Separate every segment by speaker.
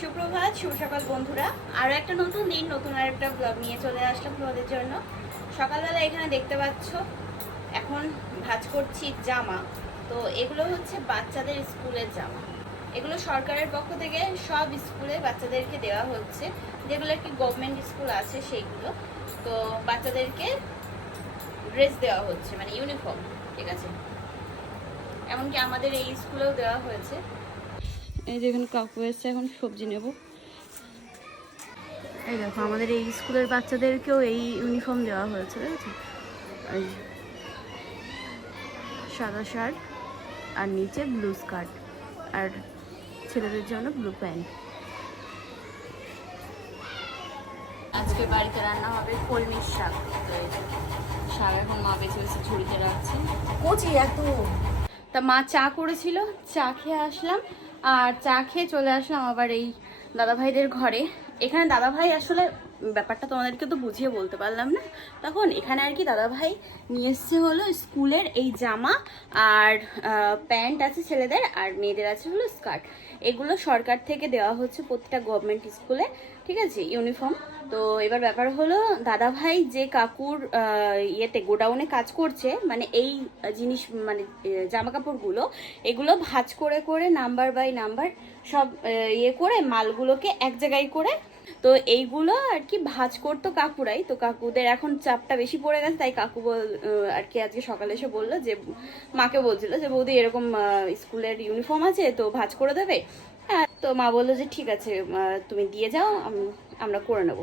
Speaker 1: সুপ্রভাত, শুভ সকাল বন্ধুরা। আরও একটা নতুন দিন, নতুন আর একটা ব্লগ নিয়ে চলে আসলাম তোমাদের জন্য। সকালবেলা এখানে দেখতে পাচ্ছ, এখন ভাজ করছি জামা। তো এগুলো হচ্ছে বাচ্চাদের স্কুলের জামা। এগুলো সরকারের পক্ষ থেকে সব স্কুলে বাচ্চাদেরকে দেওয়া হচ্ছে। যেগুলো কি গভর্নমেন্ট স্কুল আছে সেইগুলো। তো বাচ্চাদেরকে ড্রেস দেওয়া হচ্ছে মানে ইউনিফর্ম ঠিক আছে? এমনকি আমাদের এই স্কুলেও দেওয়া হয়েছে। এই যে এখানে কাকু এসছে এখন সবজি নেব। এই দেখো আমাদের এই স্কুলের বাচ্চাদেরকেও এই ইউনিফর্ম দেওয়া হয়েছে বুঝেছ? এই সাদা শার্ট আর নিচে ব্লু স্কার্ট আর ছেলেদের জন্য ব্লু প্যান্ট আজকে বাড়িতে রান্না হবে কলমির শাক। তো এই যে, শাক এখন মা বেছে বেছে ঝুড়িতে রাখছে।
Speaker 2: কচি এত
Speaker 1: তা মা চা করেছিল, চা খেয়ে আসলাম। আর চা খেয়ে চলে আসলাম আবার এই দাদাভাইদের ঘরে। এখানে দাদাভাই আসলে ব্যাপারটা তোমাদেরকে তো বুঝিয়ে বলতে পারলাম না। তখন এখানে আর কি দাদাভাই নিয়ে এসছে হলো স্কুলের এই জামা আর প্যান্ট আছে ছেলেদের আর মেয়েদের আছে হলো স্কার্ট। এগুলো সরকার থেকে দেওয়া হচ্ছে প্রতিটা গভর্নমেন্ট স্কুলে, ঠিক আছে, ইউনিফর্ম। তো এবার ব্যাপার হলো দাদাভাই যে কাকুর ইয়েতে গোডাউনে কাজ করছে মানে এই জিনিস মানে জামা কাপড়গুলো এগুলো ভাঁজ করে করে নাম্বার বাই নাম্বার সব ইয়ে করে মালগুলোকে এক জায়গায় করে তো এইগুলো আর কি ভাঁজ করতো কাকুরাই। তো কাকুদের এখন চাপটা বেশি পড়ে গেছে, তাই কাকু বল আর কি আজকে সকালে এসে বলল যে, মাকে বলছিল যে, বৌদি, এরকম স্কুলের ইউনিফর্ম আছে, তো ভাজ করে দেবে? হ্যাঁ তো মা বলল যে, ঠিক আছে তুমি দিয়ে যাও আমরা করে নেব।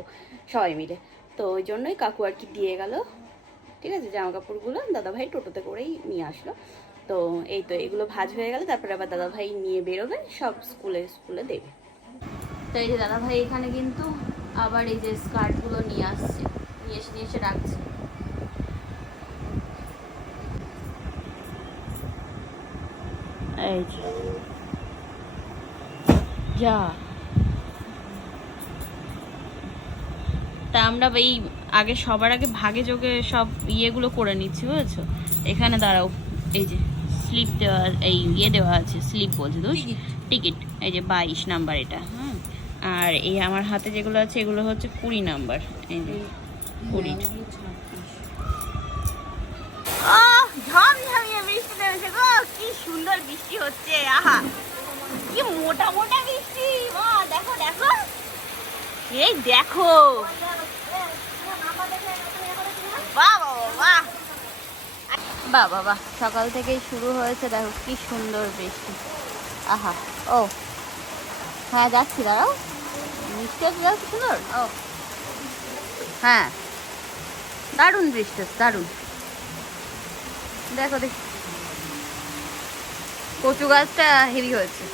Speaker 1: সবাই মিলে। তো ওই জন্যই কাকু আর কি দিয়ে গেল। ঠিক আছে জামা কাপড়গুলো দাদাভাই টোটোতে করেই নিয়ে আসলো। তো এই তো এগুলো ভাজ হয়ে গেলে, তারপরে আবার দাদাভাই নিয়ে বেরোবে, সব স্কুলে স্কুলে দেবে। এই যে দাদাভাই এখানে কিন্তু আবার এই যে স্কার্টগুলো নিয়ে আসছে নিয়ে এসে নিয়ে এসে রাখছে। এই যে। যা। তা আমরা এই আগে সবার আগে ভাগে যোগে সব ইয়েগুলো করে নিচ্ছি বুঝেছ? এখানে দাঁড়াও এই যে স্লিপ দেওয়া এই ইয়ে দেওয়া আছে স্লিপ বলছে তো টিকিট এই যে বাইশ নাম্বার এটা। আর এই আমার হাতে যেগুলো আছে, এগুলো হচ্ছে কুড়ি নাম্বার। এই কুড়ি। বৃষ্টি গো, কি সুন্দর বৃষ্টি হচ্ছে, আহা। কি মোটা মোটা বৃষ্টি দেখো দেখো। এই দেখো। বাহ বাহ। সকাল থেকেই শুরু হয়েছে, দেখো, কি সুন্দর বৃষ্টি। আহা, ও। হ্যাঁ যাচ্ছি, দাঁড়াও। বৃষ্টি হচ্ছে সুন্দর? ও। হ্যাঁ। দারুণ বৃষ্টি হচ্ছে দারুণ। দেখো, দেখ। কচু গাছটা হেভি হয়েছে।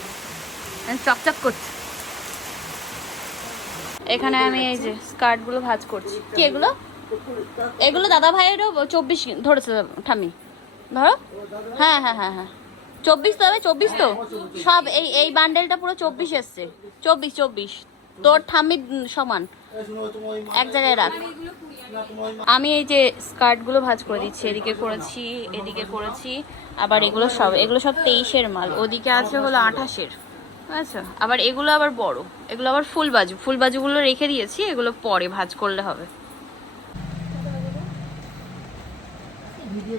Speaker 1: চকচক করছে। এখানে আমি এই যে স্কার্টগুলো ভাঁজ করছি। কি এগুলো? এগুলো দাদা ভাইয়েরও চব্বিশ ধরেছে ঠামি ধরো। হ্যাঁ হ্যাঁ হ্যাঁ হ্যাঁ। চব্বিশ তো হবে, চব্বিশ তো? সব এই এই বান্ডেলটা পুরো চব্বিশ এসছে। চব্বিশ চব্বিশ। তোর ঠাম্মির সমান। এক জায়গায় রাখ। আমি এই যে স্কার্টগুলো ভাজ করে দিচ্ছি, এদিকে করেছি এদিকে করেছি, আবার এগুলো সব এগুলো সব তেইশের মাল। ওদিকে আছে হলো আঠাশের। আচ্ছা আবার এগুলো আবার বড়। এগুলো আবার ফুল বাজু। ফুল বাজুগুলো রেখে দিয়েছি, এগুলো পরে ভাজ করলে হবে।
Speaker 2: ভিডিও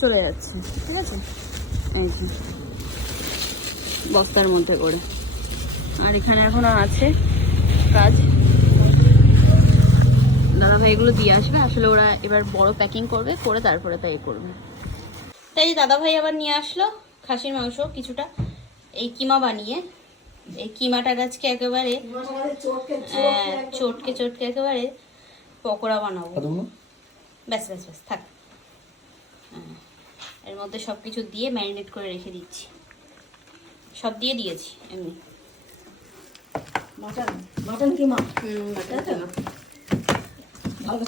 Speaker 1: চলে যাচ্ছে ঠিক আছে? এই যে বস্তার মধ্যে করে। আর এখানে এখনও আছে কাজ। দাদা ভাই এগুলো দিয়ে আসবে আসলে ওরা এবার বড় প্যাকিং করবে করে তারপরে তাই করবে। তাই দাদা ভাই আবার নিয়ে আসলো খাসির মাংস কিছুটা এই কিমা বানিয়ে। এই কিমাটার আজকে একেবারে চটকে চটকে একেবারে পকোড়া বানাবো। ব্যাস ব্যাস ব্যাস থাক। এর মধ্যে সব কিছু দিয়ে ম্যারিনেট করে রেখে দিচ্ছি। সব দিয়ে দিয়েছি এমনি।
Speaker 2: মাটন মাটন কিমা
Speaker 1: হুম
Speaker 2: ভালো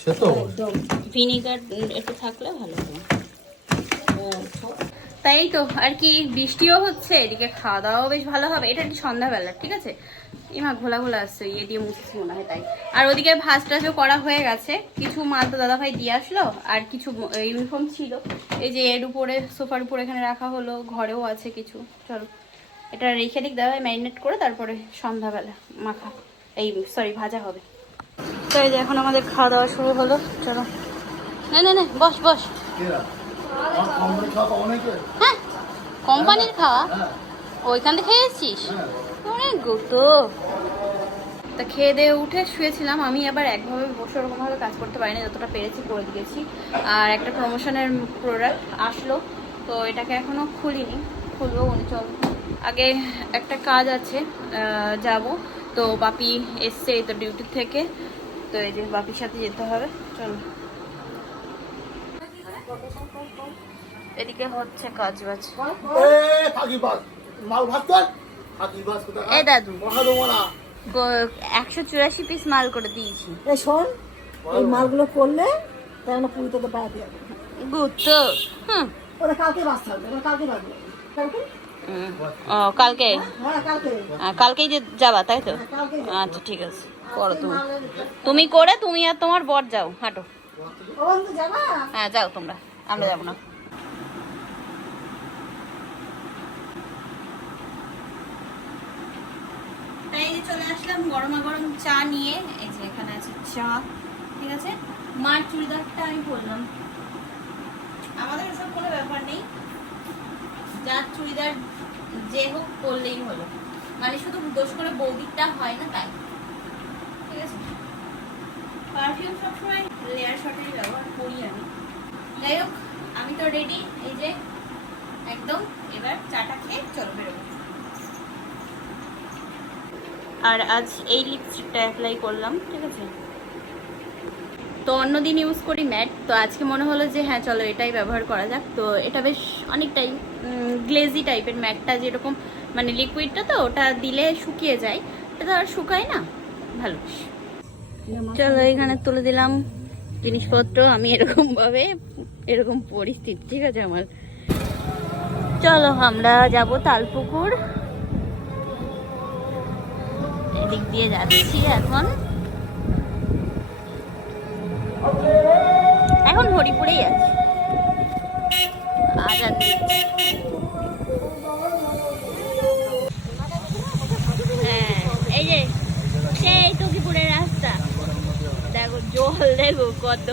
Speaker 3: সে তো।
Speaker 1: ভিনিগার একটু থাকলে ভালো হবে
Speaker 2: হ্যাঁ,
Speaker 1: তাই তো আর কি বৃষ্টিও হচ্ছে এদিকে খাওয়া দাওয়াও বেশ ভালো হবে। এটা একটু সন্ধ্যাবেলা ঠিক আছে? ইমা ঘোলা ঘোলা আসছে ইয়ে দিয়ে মুছছি মনে হয় তাই। আর ওদিকে ভাজ টাজও করা হয়ে গেছে। কিছু মাল তো দাদাভাই দিয়ে আসলো আর কিছু ইউনিফর্ম ছিল। এই যে এর উপরে সোফার উপরে এখানে রাখা হলো ঘরেও আছে কিছু। চলো এটা রেখে দিক দাদাভাই ম্যারিনেট করে তারপরে সন্ধ্যাবেলা মাখা। এই সরি ভাজা হবে। তো এই যে এখন আমাদের খাওয়া দাওয়া শুরু হলো চলো। না না না বস বস। হ্যাঁ কোম্পানির খাওয়া? ওইখান থেকে খেয়ে এসছিস? অনেক গুতো তা খেয়ে দিয়ে উঠে শুয়েছিলাম। আমি আবার একভাবে বসে ওরকমভাবে কাজ করতে পারিনি, যতটা পেরেছি করে দিয়েছি। আর একটা প্রমোশনের প্রোডাক্ট আসলো, তো এটাকে এখনও খুলিনি। খুলবো উনি, চল। আগে একটা কাজ আছে যাব। তো বাপি এসছে এই তো ডিউটি থেকে, তো এই যে বাপির সাথে যেতে হবে, চলো। এদিকে হচ্ছে কাজ বাজ
Speaker 3: মাল ভাত
Speaker 1: দাদু। একশো চুরাশি পিস মাল করে দিয়েছি।
Speaker 2: শোন এই মালগুলো করলে তাই আমরা পুরীতে তো বেড়াতে যাব
Speaker 1: গুতো
Speaker 2: ওরা কালকে বাস থাকবে ওরা কালকে বাজবে
Speaker 1: ও কালকে?
Speaker 2: হ্যাঁ
Speaker 1: কালকেই যে যাবা তাই তো?
Speaker 2: হ্যাঁ,
Speaker 1: আচ্ছা ঠিক আছে। করো তুমি। তুমি করে তুমি আর তোমার বর যাও হাঁটো। হ্যাঁ যাও তোমরা। আমরা যাব না তাই এই যে চলে আসলাম, গরমা গরম চা নিয়ে। এই যে এখানে আছে চা, ঠিক আছে? মার চুড়িদারটা আমি পরলাম। আমাদের ওসব কোনো ব্যাপার নেই। যার চুড়িদার যে হোক পরলেই হলো। মানে শুধু দোষ করে বৌদিকটা হয় না তাই। ঠিক আছে? পারফিউম সবসময় লেয়ার শটেরই ব্যবহার করি আমি। যাই হোক, আমি তো রেডি এই যে, একদম, এবার চাটা খেয়ে চলো বেরোবো। আর আজ এই লিপস্টিকটা অ্যাপ্লাই করলাম, ঠিক আছে? তো অন্যদিন ইউজ করি ম্যাট তো আজকে মনে হলো যে হ্যাঁ চলো এটাই ব্যবহার করা যাক। তো এটা বেশ অনেকটাই গ্লেজি টাইপের ম্যাটটা যেরকম মানে লিকুইডটা তো, ওটা দিলে শুকিয়ে যায়। এটা তো আর শুকায় না। ভালো। চলো এখানে তুলে দিলাম জিনিসপত্র। আমি এরকম ভাবে এরকম পরিস্থিতি, ঠিক আছে আমার? চলো আমরা যাব তালপুকুর। এদিক দিয়ে যাচ্ছি এখন। এখন হরিপুরেই আছি। হ্যাঁ এই যে টুকিপুরের রাস্তা। দেখো, জল কত।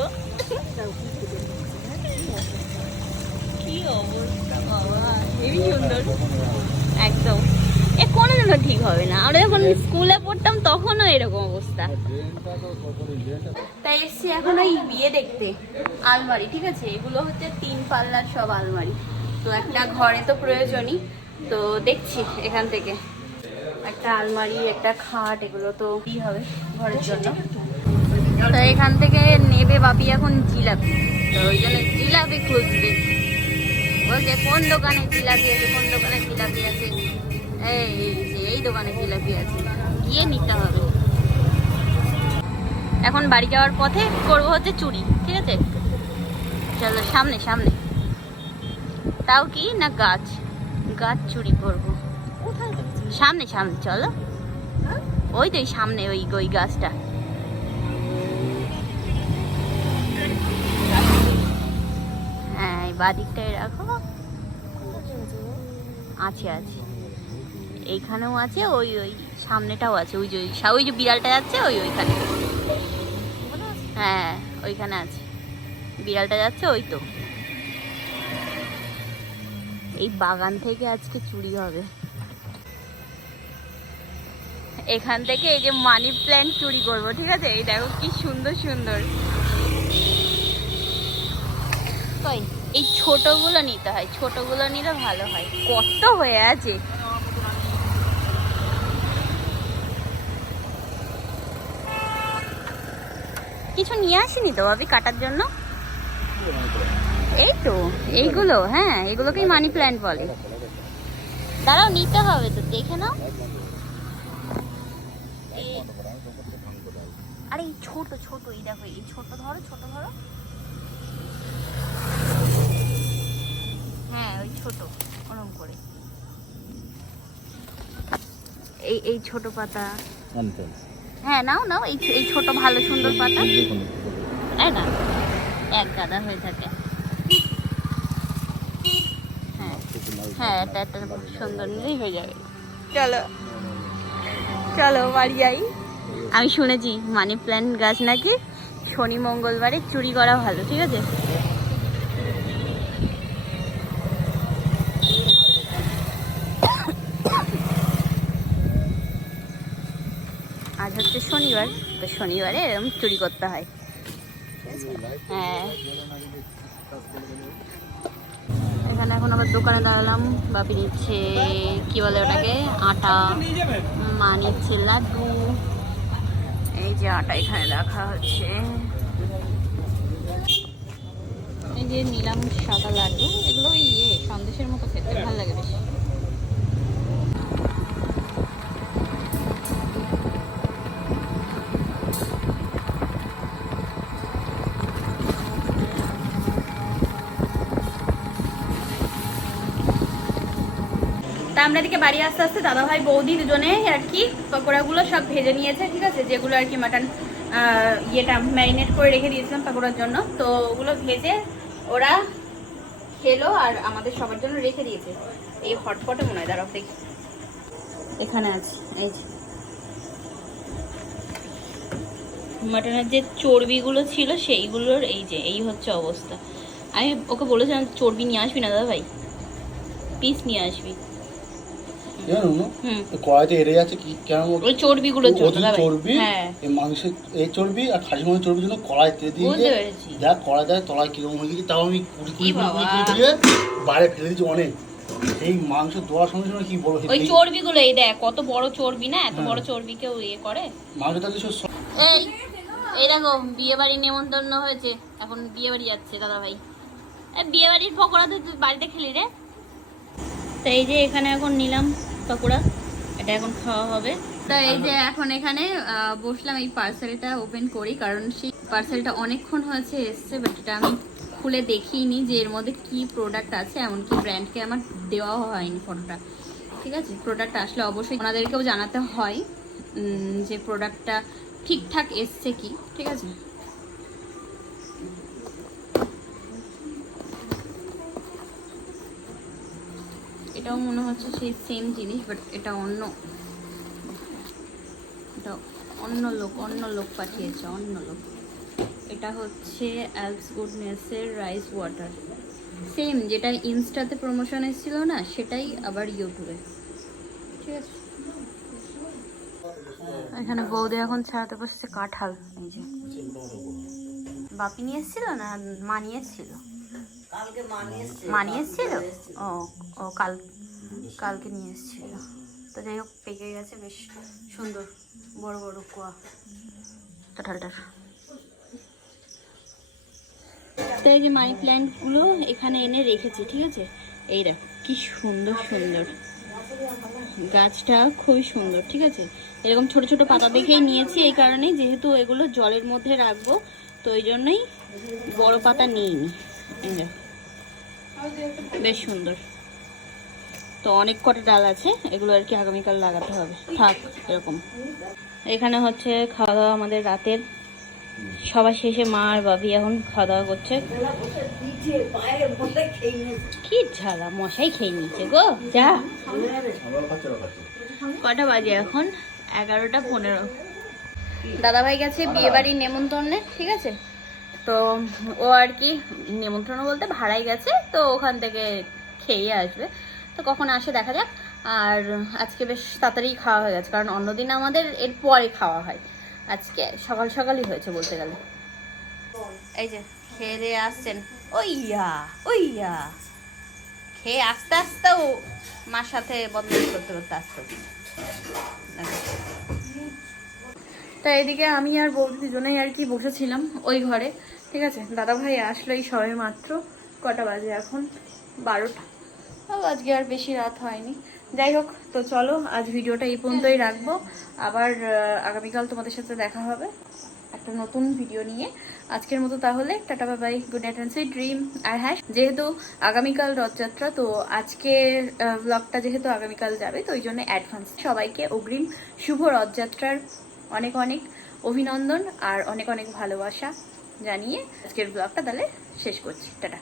Speaker 1: কি অবস্থা, বাবা। হেবি সুন্দর। একদম। এ কোনোদিনও ঠিক হবে না। আমরা যখন স্কুলে পড়তাম তখনও এরকম অবস্থা। তাই এসছি এখন ওই বিয়ে দেখতে, আলমারি, ঠিক আছে? এগুলো হচ্ছে তিন পাল্লার সব আলমারি। তো একটা ঘরে তো প্রয়োজনই। তো দেখছি এখান থেকে। একটা আলমারি, একটা খাট, এগুলো তো কি হবে ঘরের জন্য? তো এখান থেকে নেবে বাপি এখন জিলাপি। তো ওই জন্য জিলাপি খুঁজবে। বলছে, কোন দোকানে জিলাপি আছে? কোন দোকানে জিলাপি আছে? এই এই যে এই দোকানে জিলাপি আছে। গিয়ে নিতে হবে। এখন বাড়ি যাওয়ার পথে করব হচ্ছে চুরি ঠিক আছে? চলো সামনে সামনে। তাও কি না গাছ? গাছ চুরি করব। সামনে সামনে চলো। ওই তো সামনে ওই ওই গাছটা। হ্যাঁ এই বাদিকটায় রাখো। আছে আছে। এইখানেও আছে, ওই ওই সামনেটাও আছে। ওই যে, ওই ওই যে বিড়ালটা যাচ্ছে, ওই ওইখানে। হ্যাঁ ওইখানে আছে। বিড়ালটা যাচ্ছে, ওই তো। এই বাগান থেকে আজকে চুরি হবে। এখান থেকে এই যে মানি প্ল্যান্ট চুরি করব, ঠিক আছে? এই দেখো কি সুন্দর সুন্দর। এই ছোটগুলো নিতে হয়, ছোটগুলো নিলে ভালো হয়। কত হয়ে আছে? কিছু নিয়ে আসিনি তো ভাবি কাটার জন্য? এই তো, এইগুলো হ্যাঁ এগুলোকেই মানি প্ল্যান্ট বলে। দাঁড়াও, নিতে হবে তো, দেখে নাও। আরে এই ছোট ছোট, এই দেখো, এই ছোট ধরো ছোট ধরো। হ্যাঁ ওই ছোট, ওরম করে। এই এই ছোট পাতা। হ্যাঁ নাও নাও এই এই ছোট ভালো সুন্দর পাতা। এই না এক গাদা হয়ে থাকে। হ্যাঁ হ্যাঁ এটা একটা সুন্দর নিলেই হয়ে যাবে। চলো চলো বাড়ি যাই আমি শুনেছি মানি প্ল্যান্ট গাছ নাকি? শনি মঙ্গলবারে চুরি করা ভালো ঠিক আছে? হচ্ছে শনিবার, তো শনিবারে এরকম চুরি করতে হয়। হ্যাঁ। এখানে এখন আবার দোকানে দাঁড়ালাম, বাপি নিচ্ছে, কি বলে ওটাকে? আটা। মা নিচ্ছে লাড্ডু। এই যে আটা এখানে রাখা হচ্ছে। এই যে নিলাম সাদা লাড্ডু, এগুলো ইয়ে সন্দেশের মতো খেতে, ভালো লাগে বেশি। আমরা এদিকে বাড়ি আস্তে আস্তে দাদা ভাই বৌদি দুজনে আর কি পকোড়াগুলো সব ভেজে নিয়েছে, ঠিক আছে? যেগুলো আর কি মাটন ইয়েটা ম্যারিনেট করে রেখে দিয়েছিলাম পকোড়ার জন্য। তো ওগুলো ভেজে ওরা খেলো আর আমাদের সবার জন্য রেখে দিয়েছে। এই হটপটে মনে হয়, দাঁড়াও দেখি। এখানে আছে, এই যে। মাটনের যে চর্বিগুলো ছিল সেইগুলোর এই যে, এই হচ্ছে অবস্থা। আমি ওকে বলেছিলাম, চর্বি নিয়ে আসবি না দাদা ভাই পিস নিয়ে আসবি।
Speaker 3: জানো? না কড়াইতে হেরে যাচ্ছে কি কেন?
Speaker 1: ওই দাদা
Speaker 3: চর্বি
Speaker 1: হ্যাঁ।
Speaker 3: এই মাংসের এই চর্বি আর খাসি মাংসের চর্বির জন্য কড়াই তেল দিয়ে দেখ কড়াই দেয় তলায় কীরকম হয়ে গেছে তাও আমি কুড়ি কুড়ি কুড়ি কুড়ি কুড়ি দিয়ে বাইরে ফেলে অনেক। এই মাংস দেওয়ার সঙ্গে সঙ্গে কি বলো
Speaker 1: ওই চর্বিগুলো এই দেখ কত বড় চর্বি না এত
Speaker 3: হ্যাঁ।
Speaker 1: বড় চর্বি কেউ ইয়ে করে?
Speaker 3: মাংসটা কিছু
Speaker 1: এই এই দেখো বিয়ে বাড়ি নেমন্তন্ন হয়েছে। এখন বিয়ে বাড়ি যাচ্ছে দাদা ভাই বিয়ে বাড়ির পকোড়া তো তুই বাড়িতে খেলি রে? তো এই যে এখানে এখন নিলাম পকোড়া, এটা এখন খাওয়া হবে। তা এই যে এখন এখানে বসলাম এই পার্সেলটা ওপেন করি, কারণ সেই পার্সেলটা অনেকক্ষণ হয়েছে এসছে বাট এটা আমি খুলে দেখিনি যে এর মধ্যে কি প্রোডাক্ট আছে, এমনকি ব্র্যান্ডকে আমার দেওয়াও হয়নি ফটোটা ঠিক আছে? প্রোডাক্ট আসলে অবশ্যই ওনাদেরকেও জানাতে হয় যে প্রোডাক্টটা ঠিকঠাক এসছে কি, ঠিক আছে? এটাও মনে হচ্ছে সেই সেম জিনিস বাট এটা অন্য। এটা অন্য লোক অন্য লোক পাঠিয়েছে অন্য লোক। এটা হচ্ছে অ্যালস গুডনেসের রাইস ওয়াটার সেম যেটা ইনস্টাতে প্রমোশন এসেছিল না সেটাই আবার ইউটিউবে ঠিক আছে? এখানে বৌদি এখন ছাড়াতে বসেছে কাঁঠাল এই যে। বাপি নিয়ে এসেছিল না মা নিয়ে এসেছিল?
Speaker 2: কালকে মানিয়ে এসছে
Speaker 1: মা ও ও কাল কালকে নিয়ে এসেছিল। তো যাই হোক, পেকে গেছে, বেশ সুন্দর, বড় বড় কুয়া। কাঁঠালটার তো এই যে মানি প্ল্যান্টগুলো এখানে এনে রেখেছি, ঠিক আছে? এই দেখ, কি সুন্দর সুন্দর। গাছটা খুবই সুন্দর, ঠিক আছে? এরকম ছোট ছোট পাতা দেখেই নিয়েছি এই কারণেই, যেহেতু এগুলো জলের মধ্যে রাখব, তো ওই জন্যই বড় পাতা নিইনি। এই বেশ সুন্দর। তো অনেক কটা ডাল আছে, এগুলো আর কি আগামীকাল লাগাতে হবে। থাক, এরকম। এখানে হচ্ছে খাওয়া দাওয়া আমাদের রাতের। সবার শেষে মা আর বাবি এখন খাওয়া দাওয়া করছে।
Speaker 2: নিয়েছে
Speaker 1: কি ঝালা, মশাই খেয়ে নিচ্ছে গো, যা। কটা বাজে এখন? এগারোটা পনেরো। দাদাভাই গেছে বিয়ে বাড়ির নেমন্তন্নে, ঠিক আছে? তো ও আর কি নেমন্ত্রণ বলতে ভাড়াই গেছে, তো ওখান থেকে খেয়ে আসবে। তো কখন আসে দেখা যাক। আর আজকে বেশ তাড়াতাড়ি খাওয়া হয়ে গেছে কারণ অন্যদিন আমাদের এর পরে খাওয়া হয়। আজকে সকাল সকালই হয়েছে বলতে গেলে। এই যে খেয়ে দিয়ে আসছেন। ওইয়া ওইয়া। খেয়ে আস্তে আস্তে ও মার সাথে বদমাইশ করতে করতে আসতো তা এদিকে আমি আর বৌদি দুজনেই আর কি বসেছিলাম ওই ঘরে। ঠিক আছে দাদা ভাই আসলো এই সবে মাত্র কটা বাজে এখন? বারোটা। আজকে আর বেশি রাত হয়নি। যাই হোক, তো চলো, আজ ভিডিওটা এই পর্যন্তই রাখব। আবার আগামীকাল তোমাদের সাথে দেখা হবে একটা নতুন ভিডিও নিয়ে। আজকের মতো তাহলে, টাটা বাবাই good night and sweet dream আর হ্যাঁ যেহেতু আগামীকাল রথযাত্রা, তো আজকের ব্লগটা যেহেতু আগামীকাল যাবে, তো ওই জন্য অ্যাডভান্স সবাইকে অগ্রিম শুভ রথযাত্রার অনেক অনেক অভিনন্দন আর অনেক অনেক ভালোবাসা জানিয়ে আজকের ব্লগটা তাহলে শেষ করছি। টাটা।